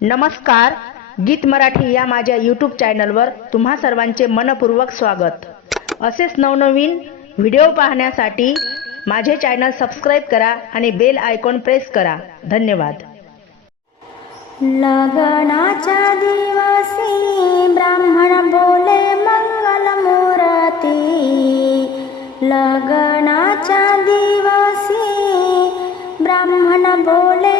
नमस्कार गीत मराठी या माझ्या यूट्यूब चॅनलवर तुम्हा सर्वांचे मनपूर्वक स्वागत. असेच नवनवीन व्हिडिओ पाहण्यासाठी माझे चॅनल सबस्क्राईब करा आणि बेल आयकॉन प्रेस करा. धन्यवाद. लग्नाच्या दिवशी ब्राह्मण बोले मंगल मूर्ती. लग्नाच्या दिवशी ब्राह्मण बोले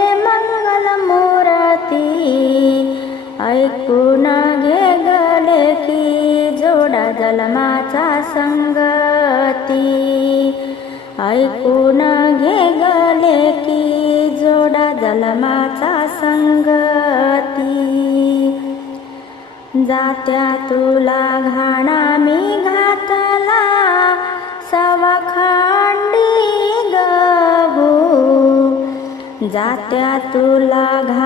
पुन्हा घे गले की जोडा जलमाचा संगती. ऐकून घे गले की जोडा जलमाचा संगती. जात्या तुला घाणा मी घातला सवाखांडी गहू जात्या तुला घा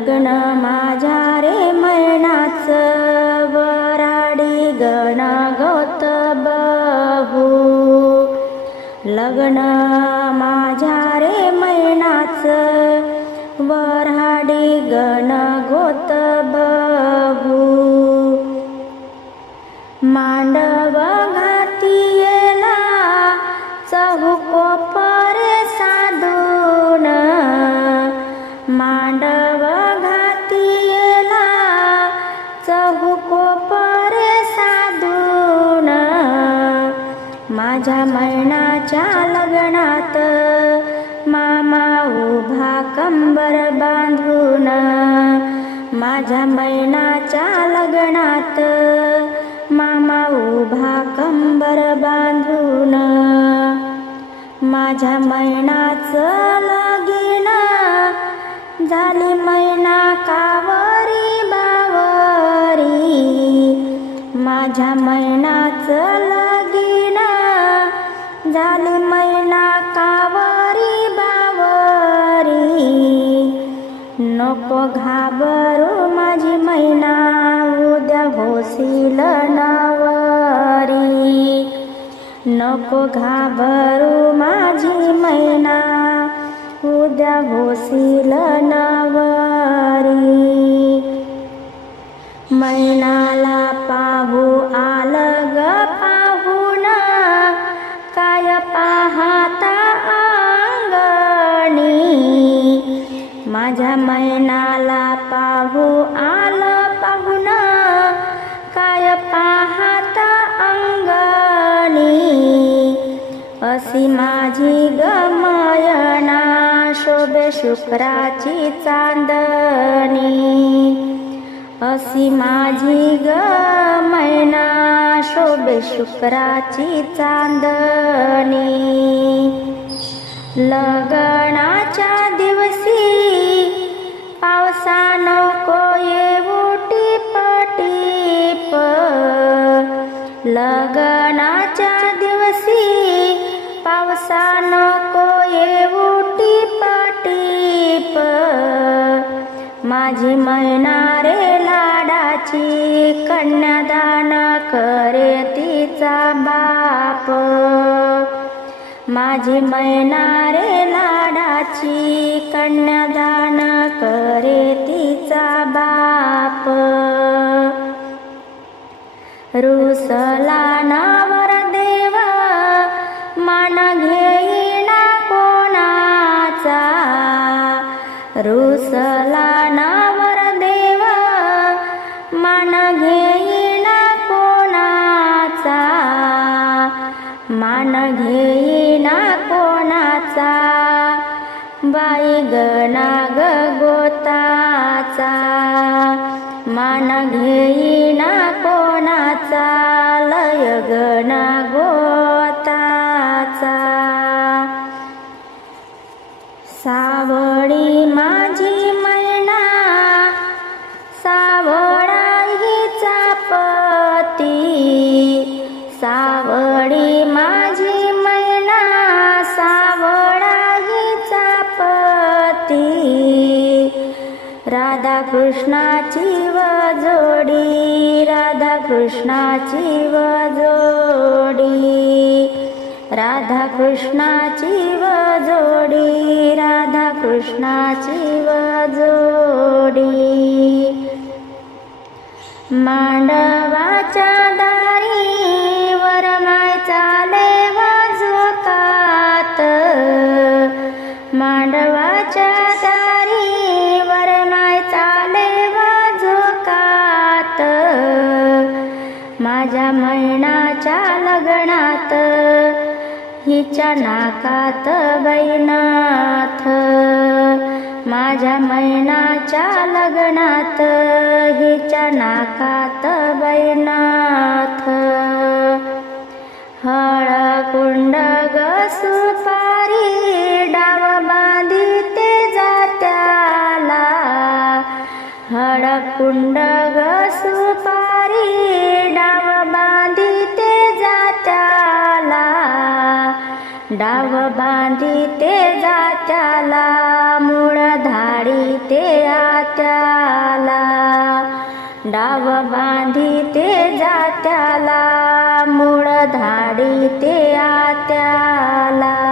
लग्न माझ्या रे मैनाच वराडी गण गौत बहू लग्न माझ्या रे मैनाच वराडी गण गोत बहू मांड मामाच्या लग्नात मामा उभा कंबर बांधून माझ्या मैनाच्या लग्नात मामा उभा कंबर बांधून माझ्या मैनाचं लगीन झाली मैना कावर नको घाबरू माझी मैना उद्या होशील नवरी. नको घाबरू माझी मैना उद्या होशील नवरी. अशी माझी गमयना शोभे शुक्राची चांदणी. अशी माझी ग मैना शोभे शुक्राची चांदणी. लग्नाच्या दिवशी माझी मैना लाडाची कन्यादान करे तिचा बाप. माझी मैना लाडाची कन्यादान करे तिचा बाप. रुसला ना नाग गोताचा मान घेई कृष्णाची व जोडी राधा कृष्णाची व जोडी. राधा कृष्णाची व जोडी राधा कृष्णाची व जोडी. मांडवाच्या दारी वरमाय चाले वाजवतात मांडवाच्या दारी हिच्या नाकात बैनाथ माझ्या मैनाच्या लग्नात हिच्या नाकात बैनाथ. हळकुंड ग सुपारी डाव बांधिते जात्याला. हळकुंड जात्याला. आत्याला डाव बांधिते जात्याला मूळ धाडी ते आत्याला.